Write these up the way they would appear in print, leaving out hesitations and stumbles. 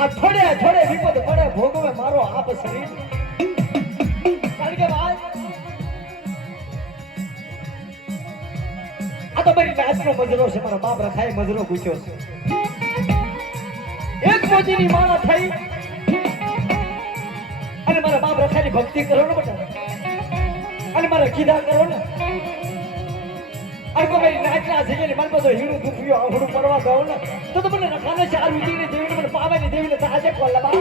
આ થોડે થોડે વિપદ પડે ભોગવે મારો આપ શરીર કારણ કે ભાઈ આ તો મારી નાચનો મજરો છે મારો બાપ રખાય મજરો પૂછ્યો છે એક મોજીની માળા થઈ અને મારા બાપ રખાની ભક્તિ કરો ને બેટા અને મારા કીધા કરો ને અરકો ભાઈ નાચના છે કે મન બધો હીરું દુખ્યો આવડું પડવા દઉં ને તો મને રખાને ચાર ઉજીને દેવીને મને પાવાની દેવીને સાજે કોલબા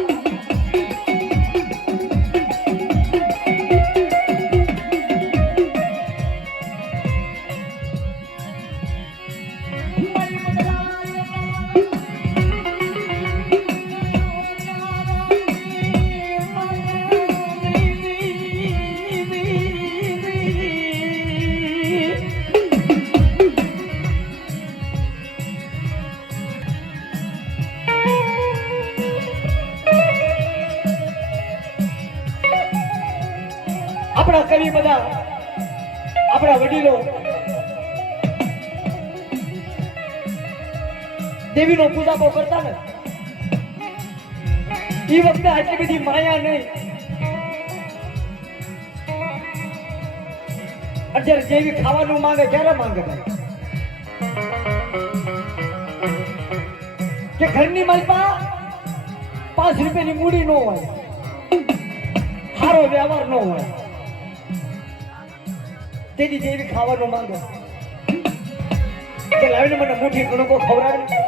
આપણા કવિ બધા આપણા વડીલો દેવીનો પૂજાપો કરતા ને એ વખતે આટલી બધી માયા નહીં અત્યારે જેવી ખાવાનું માંગે ક્યારે માંગે કે ઘરની માલપા 5 રૂપિયાની મૂડી ન હોય સારો વ્યવહાર ન હોય તેથી જેવી ખાવાનું માંગે કે લાવીને મને મુઠ્ઠી કણકો ખવડાવે